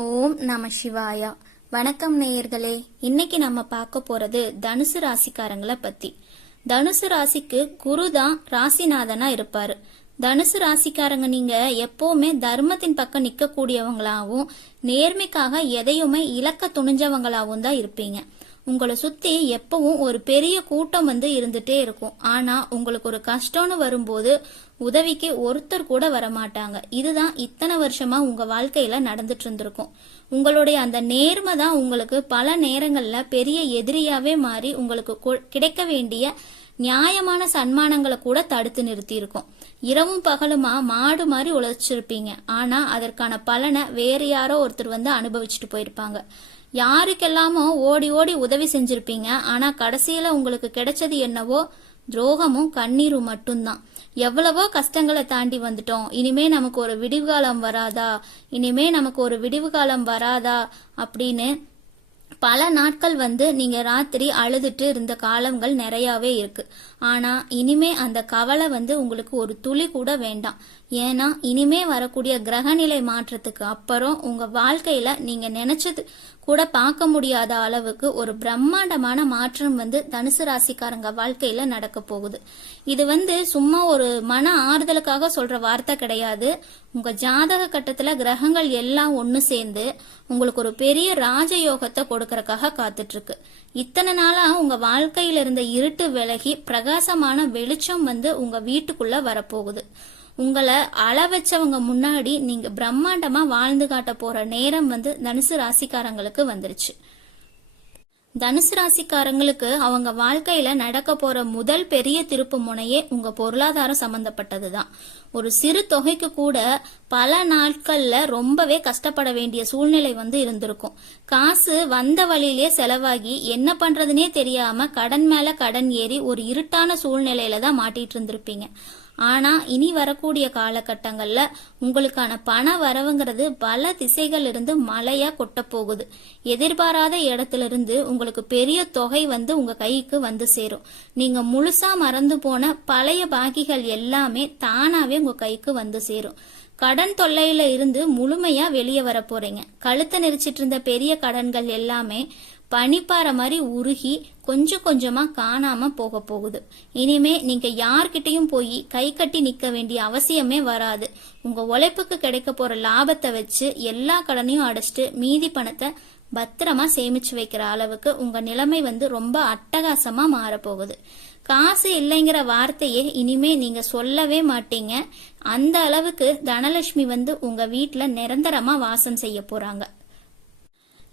ஓம் நம சிவாயா. வணக்கம் நேயர்களே. இன்னைக்கு நம்ம பார்க்க போறது தனுசு ராசிக்காரங்களை பத்தி. தனுசு ராசிக்கு குரு தான் ராசிநாதனா இருப்பாரு. தனுசு ராசிக்காரங்க நீங்க எப்பவுமே தர்மத்தின் பக்கம் நிக்க கூடியவங்களாவும் நேர்மைக்காக எதையுமே இழக்க துணிஞ்சவங்களாவும் தான் இருப்பீங்க. உங்களை சுத்தி எப்பவும் ஒரு பெரிய கூட்டம் இருந்துட்டே இருக்கும். ஆனா உங்களுக்கு ஒரு கஷ்டம்னு வரும்போது உதவிக்கு ஒருத்தர் கூட வரமாட்டாங்க. இதுதான் இத்தனை வருஷமா உங்க வாழ்க்கையில நடந்துட்டு இருந்திருக்கும். உங்களுடைய அந்த நேர்மை தான் உங்களுக்கு பல நேரங்கள்ல பெரிய எதிரியாவே மாறி உங்களுக்கு கிடைக்க வேண்டிய நியாயமான சன்மானங்களை கூட தடுத்து நிறுத்தி இருக்கும். இரவும் பகலுமா மாடு மாதிரி உழைச்சிருப்பீங்க. ஆனா அதற்கான பலனை வேற யாரோ ஒருத்தர் அனுபவிச்சுட்டு போயிருப்பாங்க. யாருக்கெல்லாமோ ஓடி ஓடி உதவி செஞ்சிருப்பீங்க. ஆனா கடைசியில உங்களுக்கு கிடைச்சது என்னவோ துரோகமும் கண்ணீரும் மட்டும்தான். எவ்வளவோ கஷ்டங்களை தாண்டி வந்துட்டோம், இனிமே நமக்கு ஒரு விடிவு காலம் வராதா அப்படின்னு பல நாட்கள் நீங்க ராத்திரி அழுதுட்டு இருந்த காலங்கள் நிறையவே இருக்கு. ஆனா இனிமே அந்த கவலை உங்களுக்கு ஒரு துளி கூட வேண்டாம். ஏன்னா இனிமே வரக்கூடிய கிரகநிலை மாற்றத்துக்கு அப்புறம் உங்க வாழ்க்கையில நீங்க நினைச்சது கூட பார்க்க முடியாத அளவுக்கு ஒரு பிரம்மாண்டமான மாற்றம் தனுசு ராசிக்காரங்க வாழ்க்கையில நடக்க போகுது. இது சும்மா ஒரு மன ஆறுதலுக்காக சொல்ற வார்த்தை கிடையாது. உங்க ஜாதக கட்டத்துல கிரகங்கள் எல்லாம் ஒண்ணு சேர்ந்து உங்களுக்கு ஒரு பெரிய ராஜயோகத்தை கொடுக்கறதுக்காக காத்துட்டு இருக்கு. இத்தனை நாளா உங்க வாழ்க்கையில இருந்த இருட்டு விலகி பிரகாசமான வெளிச்சம் உங்க வீட்டுக்குள்ள வரப்போகுது. உங்களை அள வச்சவங்க முன்னாடி நீங்க பிரம்மாண்டமா வாழ்ந்து காட்ட போற நேரம் தனுசு ராசிக்காரங்களுக்கு வந்துருச்சு. தனுசு ராசிக்காரங்களுக்கு அவங்க வாழ்க்கையில நடக்க போற முதல் பெரிய திருப்பு முனையே உங்க பொருளாதாரம் சம்பந்தப்பட்டதுதான். ஒரு சிறு தொகைக்கு கூட பல நாட்கள்ல ரொம்பவே கஷ்டப்பட வேண்டிய சூழ்நிலை இருந்திருக்கும். காசு வந்த வழியிலே செலவாகி என்ன பண்றதுனே தெரியாம கடன் மேல கடன் ஏறி ஒரு இருட்டான சூழ்நிலையில தான் மாட்டிட்டு இருந்திருப்பீங்க. ஆனா இனி வரக்கூடிய காலகட்டங்கள்ல உங்களுக்கான பண வரவுங்கிறது பல திசைகள் இருந்து மழையா கொட்ட போகுது. எதிர்பாராத இடத்துல இருந்து உங்களுக்கு பெரிய தொகை உங்க கைக்கு சேரும். நீங்க முழுசா மறந்து போன பழைய பாக்கிகள் எல்லாமே தானாவே உங்க கைக்கு சேரும். கடன் தொல்லையில இருந்து முழுமையா வெளியே வர போறீங்க. கழுத்தை நெரிச்சிட்டு இருந்த பெரிய கடன்கள் எல்லாமே பனிப்பாறை மாதிரி உருகி கொஞ்சம் கொஞ்சமா காணாம போக போகுது. இனிமே நீங்க யார்கிட்டையும் போய் கை கட்டி நிக்க வேண்டிய அவசியமே வராது. உங்க உழைப்புக்கு கிடைக்க போற லாபத்தை வச்சு எல்லா கடனையும் அடைச்சிட்டு மீதி பணத்தை பத்திரமா சேமிச்சு வைக்கிற அளவுக்கு உங்க நிலைமை ரொம்ப அட்டகாசமா மாறப்போகுது. காசு இல்லைங்கிற வார்த்தையே இனிமே நீங்க சொல்லவே மாட்டீங்க. அந்த அளவுக்கு தனலட்சுமி உங்க வீட்டுல நிரந்தரமா வாசம் செய்ய போறாங்க.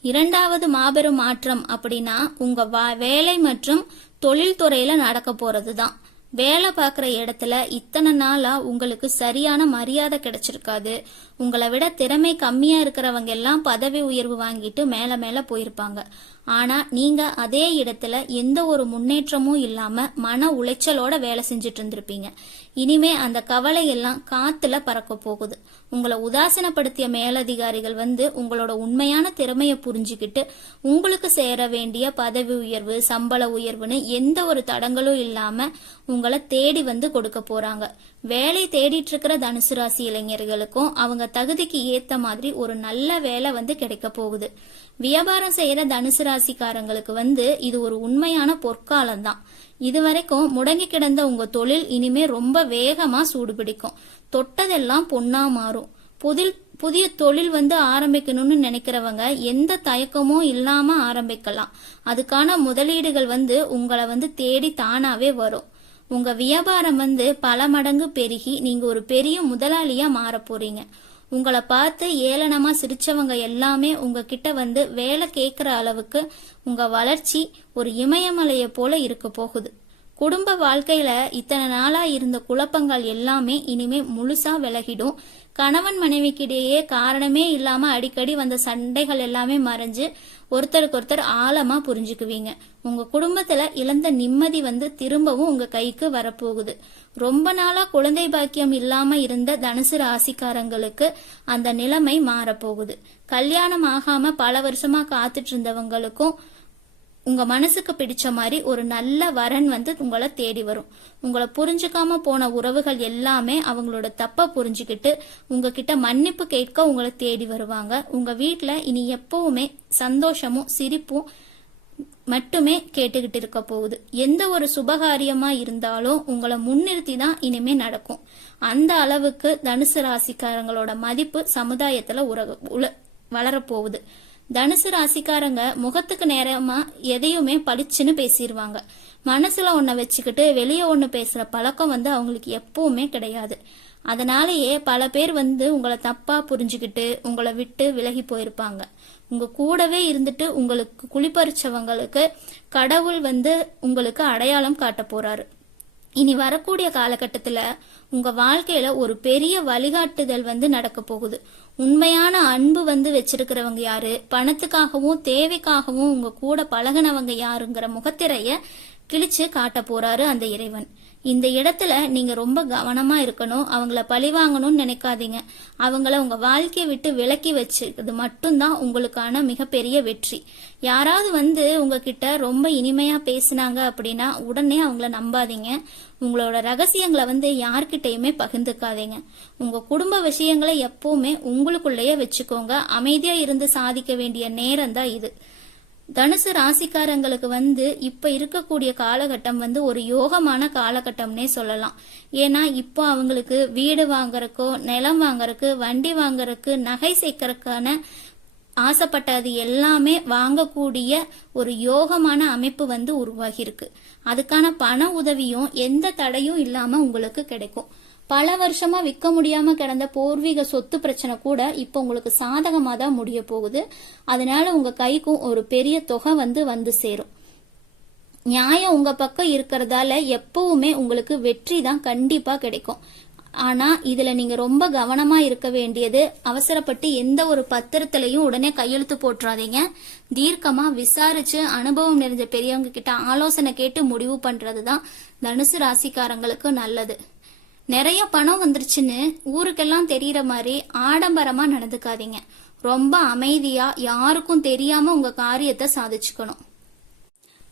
இரண்டாவது மாபெரும் மாற்றம் அப்படின்னா உங்க வேலை மற்றும் தொழில் துறையில நடக்க போறதுதான். வேலை பார்க்குற இடத்துல இத்தனை நாளா உங்களுக்கு சரியான மரியாதை கிடைச்சிருக்காது. உங்களை விட திறமை கம்மியா இருக்கிறவங்க எல்லாம் பதவி உயர்வு வாங்கிட்டு மேல மேல போயிருப்பாங்க. ஆனா நீங்க அதே இடத்துல எந்த ஒரு முன்னேற்றமும் இல்லாம மன உளைச்சலோட வேலை செஞ்சுட்டு இருந்திருப்பீங்க. இனிமே அந்த கவலை எல்லாம் காத்துல பறக்க போகுது. உங்களை உதாசீனப்படுத்திய மேலதிகாரிகள் உங்களோட உண்மையான திறமைய புரிஞ்சுக்கிட்டு உங்களுக்கு சேர வேண்டிய பதவி உயர்வு சம்பள உயர்வுன்னு எந்த ஒரு தடங்களும் இல்லாம உங்களை தேடி கொடுக்க போறாங்க. வேலை தேடிட்டு இருக்கிற தனுசு ராசி இளைஞர்களுக்கும் அவங்க தகுதிக்கு ஏத்த மாதிரி ஒரு நல்ல வேலை கிடைக்க போகுது. வியாபாரம் செய்யற தனுசு ராசிக்காரங்களுக்கு இது ஒரு உண்மையான பொற்காலம் தான். இதுவரைக்கும் முடங்கி கிடந்த உங்க தொழில் இனிமே ரொம்ப வேகமா சூடுபிடிக்கும். தொட்டதெல்லாம் பொன்னா மாறும். புதிய தொழில் ஆரம்பிக்கணும்னு நினைக்கிறவங்க எந்த தயக்கமும் இல்லாம ஆரம்பிக்கலாம். அதுக்கான முதலீடுகள் உங்களை தேடி தானாவே வரும். உங்க வியாபாரம் பல மடங்கு பெருகி நீங்க ஒரு பெரிய முதலாளியா மாற போறீங்க. உங்களை பார்த்து ஏளனமா சிரிச்சவங்க எல்லாமே உங்ககிட்ட வேலை கேட்கிற அளவுக்கு உங்க வளர்ச்சி ஒரு இமயமலைய போல இருக்க போகுது. குடும்ப வாழ்க்கையில இத்தனை நாளா இருந்த குழப்பங்கள் எல்லாமே இனிமே முழுசா விலகிடும். கணவன் மனைவிக்கிடையே காரணமே இல்லாம அடிக்கடி வந்த சண்டைகள் எல்லாமே மறைஞ்சு ஒருத்தருக்கு ஒருத்தர் ஆழமா புரிஞ்சுக்குவீங்க. உங்க குடும்பத்துல இழந்த நிம்மதி திரும்பவும் உங்க கைக்கு வரப்போகுது. ரொம்ப நாளா குழந்தை பாக்கியம் இல்லாம இருந்த தனுசு ராசிக்காரங்களுக்கு அந்த நிலைமை மாறப்போகுது. கல்யாணம் ஆகாம பல வருஷமா காத்துட்டு இருந்தவங்களுக்கும் உங்க மனசுக்கு பிடிச்ச மாதிரி ஒரு நல்ல வரன் வந்து உங்களை தேடி வரும். உங்களை புரிஞ்சுக்காம போன உறவுகள் எல்லாமே அவங்களோட தப்ப புரிஞ்சுக்கிட்டு உங்ககிட்ட மன்னிப்பு கேட்க உங்களை தேடி வருவாங்க. உங்க வீட்டுல இனி எப்பவுமே சந்தோஷமும் சிரிப்பும் மட்டுமே கேட்டுக்கிட்டு இருக்க போகுது. எந்த ஒரு சுபகாரியமா இருந்தாலும் உங்களை முன்னிறுத்தி தான் இனிமே நடக்கும். அந்த அளவுக்கு தனுசு ராசிக்காரங்களோட மதிப்பு சமுதாயத்துல வளரப்போகுது. தனுசு ராசிக்காரங்க முகத்துக்கு நேரமா எதையுமே பளிச்சுன்னு பேசிடுவாங்க. மனசுல ஒன்ன வச்சுக்கிட்டு வெளியே ஒண்ணு பேசுற பழக்கம் வந்து அவங்களுக்கு எப்பவுமே கிடையாது. அதனாலேயே பல பேர் வந்து உங்களை தப்பா புரிஞ்சுக்கிட்டு உங்களை விட்டு விலகி போயிருப்பாங்க. உங்க கூடவே இருந்துட்டு உங்களுக்கு குளிப்பறிச்சவங்களுக்கு கடவுள் வந்து உங்களுக்கு அடையாளம் காட்ட போறாரு. இனி வரக்கூடிய காலகட்டத்துல உங்க வாழ்க்கையில ஒரு பெரிய வழிகாட்டுதல் வந்து நடக்க போகுது. உண்மையான அன்பு வந்து வச்சிருக்கிறவங்க யாரு, பணத்துக்காகவும் தேவைக்காகவும் உங்க கூட பழகினவங்க யாருங்கிற முகத்திரைய கிழிச்சு காட்ட போறாரு அந்த இறைவன். இந்த இடத்துல நீங்க ரொம்ப கவனமா இருக்கணும். அவங்கள பழிவாங்கணும்னு நினைக்காதீங்க. அவங்கள உங்க வாழ்க்கையை விட்டு விலக்கி வச்சுக்கிறது மட்டும்தான் உங்களுக்கான மிகப்பெரிய வெற்றி. யாராவது வந்து உங்ககிட்ட ரொம்ப இனிமையா பேசினாங்க அப்படின்னா உடனே அவங்கள நம்பாதீங்க. உங்களோட ரகசியங்களை வந்து யார்கிட்டயுமே பகிர்ந்துக்காதீங்க. உங்க குடும்ப விஷயங்களை எப்பவுமே உங்களுக்குள்ளேயே வச்சுக்கோங்க. அமைதியா இருந்து சாதிக்க வேண்டிய நேரம் தான் இது. தனுசு ராசிக்காரங்களுக்கு வந்து இப்ப இருக்கக்கூடிய காலகட்டம் வந்து ஒரு யோகமான காலகட்டம்னே சொல்லலாம். ஏன்னா இப்போ அவங்களுக்கு வீடு வாங்குறக்கோ, நிலம் வாங்குறக்கு, வண்டி வாங்குறக்கு, நகை சேர்க்கறதுக்கான ஆசைப்பட்டது எல்லாமே வாங்கக்கூடிய ஒரு யோகமான அமைப்பு வந்து உருவாகி இருக்கு. அதுக்கான பண உதவியும் எந்த தடையும் இல்லாம உங்களுக்கு கிடைக்கும். பல வருஷமா விற்க முடியாம கிடந்த பூர்வீக சொத்து பிரச்சனை கூட இப்ப உங்களுக்கு சாதகமா தான் முடிய போகுது. அதனால உங்க கைக்கும் ஒரு பெரிய தொகை வந்து சேரும். நியாயம் உங்க பக்கம் இருக்கிறதால எப்பவுமே உங்களுக்கு வெற்றி தான் கண்டிப்பா கிடைக்கும். ஆனா இதுல நீங்க ரொம்ப கவனமா இருக்க வேண்டியது, அவசரப்பட்டு எந்த ஒரு பத்திரத்திலையும் உடனே கையெழுத்து போட்டுறாதீங்க. தீர்க்கமா விசாரிச்சு அனுபவம் நிறைஞ்ச பெரியவங்க கிட்ட ஆலோசனை கேட்டு முடிவு பண்றதுதான் தனுசு ராசிக்காரங்களுக்கு நல்லது. நிறைய பணம் வந்துருச்சுன்னு ஊருக்கெல்லாம் தெரியற மாதிரி ஆடம்பரமா நடந்துக்காதீங்க. ரொம்ப அமைதியா யாருக்கும் தெரியாம உங்க காரியத்தை சாதிச்சுக்கணும்.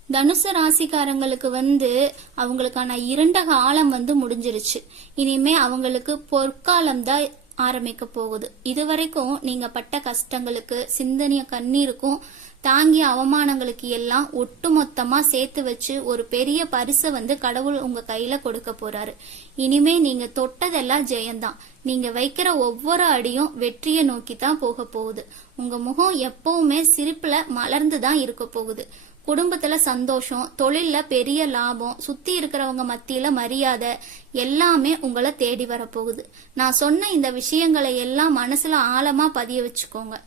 தனுசு ராசிக்காரங்களுக்கு வந்து அவங்களுக்கான இருண்ட காலம் வந்து முடிஞ்சிருச்சு. இனிமே அவங்களுக்கு பொற்காலம் தான் ஆரம்பிக்க போகுது. இதுவரைக்கும் நீங்க பட்ட கஷ்டங்களுக்கு, சிந்தனைய கண்ணீருக்கும், தாங்கிய அவமானங்களுக்கு எல்லாம் ஒட்டுமொத்தமா சேர்த்து வச்சு ஒரு பெரிய பரிசை வந்து கடவுள் உங்க கையில கொடுக்க போறாரு. இனிமே நீங்க தொட்டதெல்லாம் ஜெயந்தான். நீங்க வைக்கிற ஒவ்வொரு அடியும் வெற்றியை நோக்கி தான் போக போகுது. உங்க முகம் எப்பவுமே சிரிப்புல மலர்ந்துதான் இருக்க போகுது. குடும்பத்துல சந்தோஷம், தொழில்ல பெரிய லாபம், சுத்தி இருக்கிறவங்க மத்தியில மரியாதை எல்லாமே உங்களை தேடி வரப்போகுது. நான் சொன்ன இந்த விஷயங்களை எல்லாம் மனசுல ஆழமா பதிய வச்சுக்கோங்க.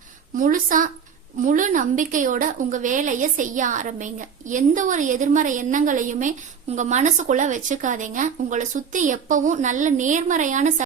முழு நம்பிக்கையோட உங்க வேலைய செய்ய ஆரம்பிங்க. எந்த ஒரு எதிர்மறை எண்ணங்களையுமே உங்க மனசுக்குள்ள வச்சுக்காதீங்க. உங்களை சுத்தி எப்பவும் நல்ல நேர்மறையான